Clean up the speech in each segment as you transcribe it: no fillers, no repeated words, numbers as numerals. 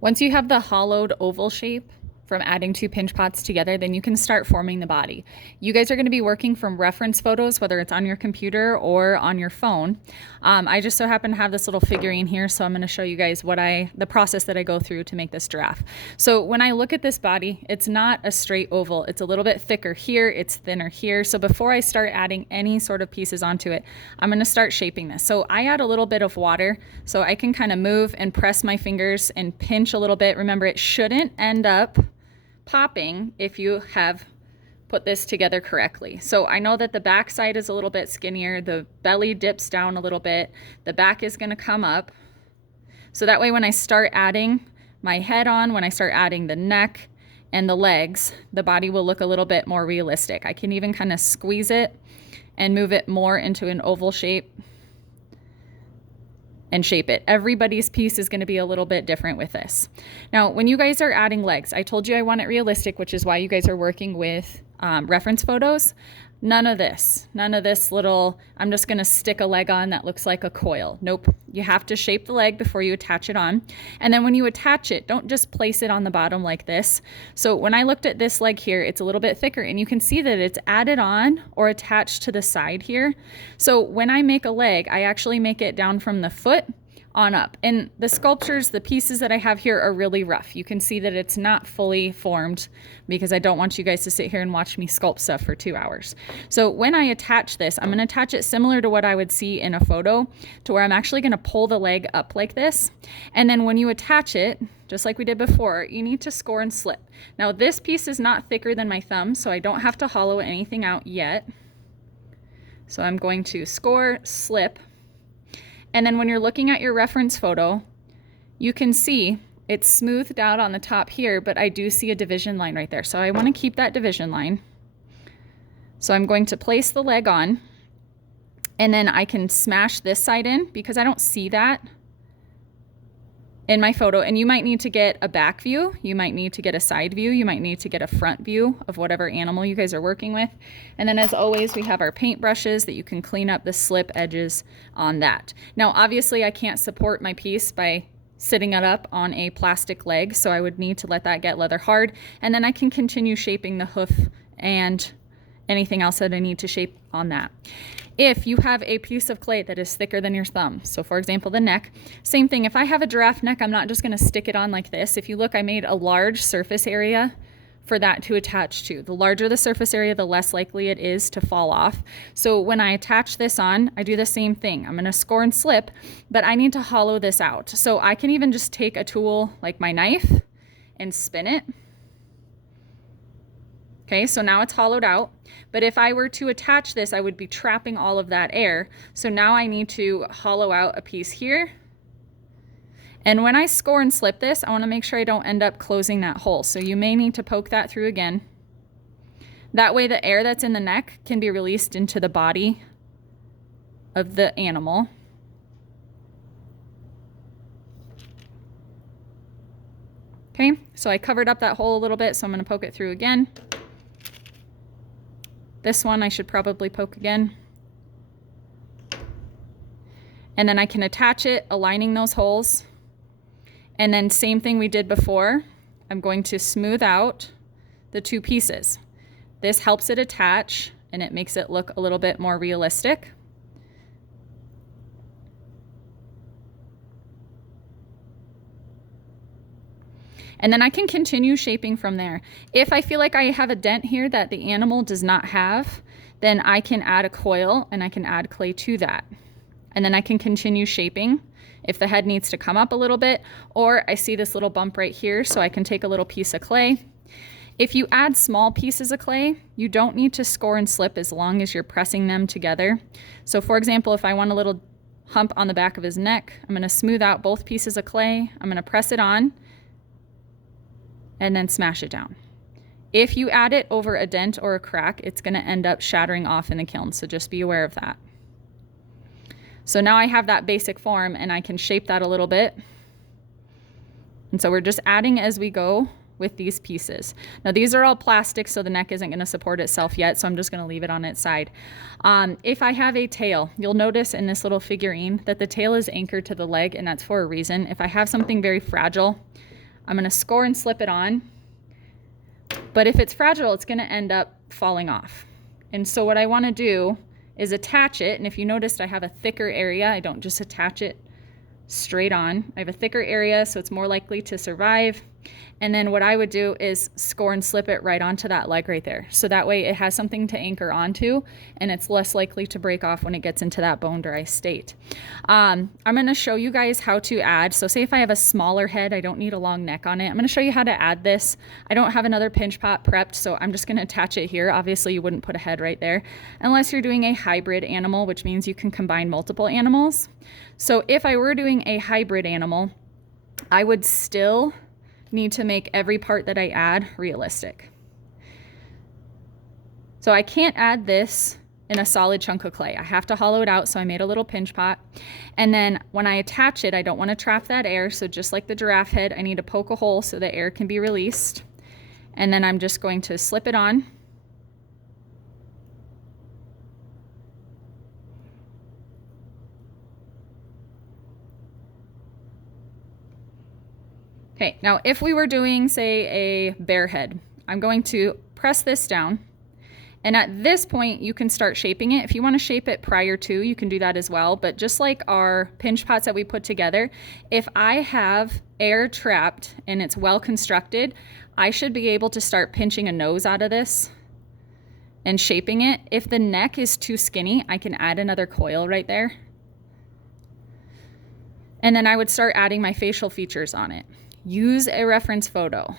Once you have the hollowed oval shape from adding two pinch pots together, then you can start forming the body. You guys are going to be working from reference photos, whether it's on your computer or on your phone. I just so happen to have this little figurine here, so I'm going to show you guys the process that I go through to make this giraffe. So when I look at this body, it's not a straight oval. It's a little bit thicker here, it's thinner here. So before I start adding any sort of pieces onto it, I'm going to start shaping this. So I add a little bit of water so I can kind of move and press my fingers and pinch a little bit. Remember, it shouldn't end up popping if you have put this together correctly. So I know that the back side is a little bit skinnier, the belly dips down a little bit, the back is going to come up. So that way when I start adding my head on, when I start adding the neck and the legs, the body will look a little bit more realistic. I can even kind of squeeze it and move it more into an oval shape and shape it. Everybody's piece is going to be a little bit different with this. Now, when you guys are adding legs, I told you I want it realistic, which is why you guys are working with reference photos. None of this little, I'm just going to stick a leg on that looks like a coil. Nope. You have to shape the leg before you attach it on. And then when you attach it, don't just place it on the bottom like this. So when I looked at this leg here, it's a little bit thicker and you can see that it's added on or attached to the side here. So when I make a leg, I actually make it down from the foot on up. And the sculptures, the pieces that I have here are really rough. You can see that it's not fully formed because I don't want you guys to sit here and watch me sculpt stuff for 2 hours. So when I attach this, I'm going to attach it similar to what I would see in a photo, to where I'm actually going to pull the leg up like this. And then when you attach it, just like we did before, you need to score and slip. Now this piece is not thicker than my thumb, so I don't have to hollow anything out yet. So I'm going to score, slip. And then when you're looking at your reference photo, you can see it's smoothed out on the top here, but I do see a division line right there. So I want to keep that division line. So I'm going to place the leg on, and then I can smash this side in because I don't see that in my photo. And you might need to get a back view, you might need to get a side view, you might need to get a front view of whatever animal you guys are working with. And then as always, we have our paint brushes that you can clean up the slip edges on that. Now obviously I can't support my piece by sitting it up on a plastic leg, so I would need to let that get leather hard, and then I can continue shaping the hoof and anything else that I need to shape on that. If you have a piece of clay that is thicker than your thumb, so for example the neck, same thing. If I have a giraffe neck, I'm not just going to stick it on like this. If you look, I made a large surface area for that to attach to. The larger the surface area, the less likely it is to fall off. So when I attach this on, I do the same thing. I'm going to score and slip, but I need to hollow this out. So I can even just take a tool like my knife and spin it. Okay, so now it's hollowed out, but if I were to attach this, I would be trapping all of that air. So now I need to hollow out a piece here. And when I score and slip this, I want to make sure I don't end up closing that hole. So you may need to poke that through again. That way the air that's in the neck can be released into the body of the animal. Okay, so I covered up that hole a little bit, so I'm going to poke it through again. This one I should probably poke again. And then I can attach it, aligning those holes. And then same thing we did before, I'm going to smooth out the two pieces. This helps it attach and it makes it look a little bit more realistic. And then I can continue shaping from there. If I feel like I have a dent here that the animal does not have, then I can add a coil and I can add clay to that. And then I can continue shaping if the head needs to come up a little bit, or I see this little bump right here, so I can take a little piece of clay. If you add small pieces of clay, you don't need to score and slip as long as you're pressing them together. So for example, if I want a little hump on the back of his neck, I'm going to smooth out both pieces of clay. I'm going to press it on and then smash it down. If you add it over a dent or a crack, it's going to end up shattering off in the kiln, so just be aware of that. So now I have that basic form and I can shape that a little bit. And so we're just adding as we go with these pieces. Now these are all plastic, so the neck isn't going to support itself yet, so I'm just going to leave it on its side. If I have a tail, you'll notice in this little figurine that the tail is anchored to the leg, and that's for a reason. If I have something very fragile, I'm going to score and slip it on. But if it's fragile, it's going to end up falling off. And so what I want to do is attach it. And if you noticed, I have a thicker area. I don't just attach it straight on. I have a thicker area, so it's more likely to survive. And then what I would do is score and slip it right onto that leg right there. So that way it has something to anchor onto, and it's less likely to break off when it gets into that bone dry state. I'm going to show you guys how to add. So say if I have a smaller head, I don't need a long neck on it. I'm going to show you how to add this. I don't have another pinch pot prepped, so I'm just going to attach it here. Obviously you wouldn't put a head right there unless you're doing a hybrid animal, which means you can combine multiple animals. So if I were doing a hybrid animal, I would still need to make every part that I add realistic. So I can't add this in a solid chunk of clay. I have to hollow it out, so I made a little pinch pot. And then when I attach it, I don't want to trap that air, so just like the giraffe head, I need to poke a hole so the air can be released. And then I'm just going to slip it on. Okay, now if we were doing, say, a bear head, I'm going to press this down. And at this point, you can start shaping it. If you want to shape it prior to, you can do that as well. But just like our pinch pots that we put together, if I have air trapped and it's well constructed, I should be able to start pinching a nose out of this and shaping it. If the neck is too skinny, I can add another coil right there. And then I would start adding my facial features on it. Use a reference photo.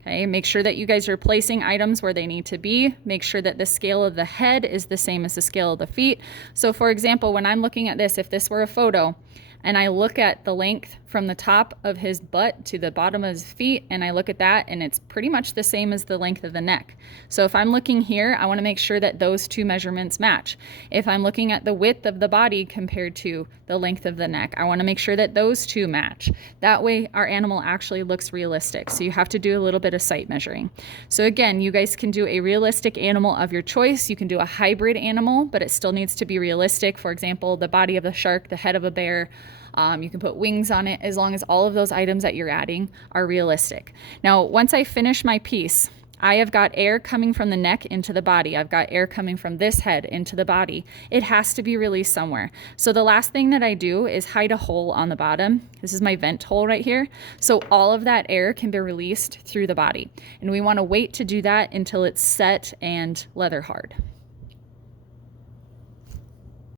Okay, make sure that you guys are placing items where they need to be. Make sure that the scale of the head is the same as the scale of the feet. So for example, when I'm looking at this, if this were a photo and I look at the length from the top of his butt to the bottom of his feet, and I look at that, and it's pretty much the same as the length of the neck. So if I'm looking here, I want to make sure that those two measurements match. If I'm looking at the width of the body compared to the length of the neck, I want to make sure that those two match. That way our animal actually looks realistic. So you have to do a little bit of sight measuring. So again, you guys can do a realistic animal of your choice. You can do a hybrid animal, but it still needs to be realistic. For example, the body of a shark, the head of a bear. You can put wings on it, as long as all of those items that you're adding are realistic. Now, once I finish my piece, I have got air coming from the neck into the body. I've got air coming from this head into the body. It has to be released somewhere. So the last thing that I do is hide a hole on the bottom. This is my vent hole right here. So all of that air can be released through the body. And we want to wait to do that until it's set and leather hard.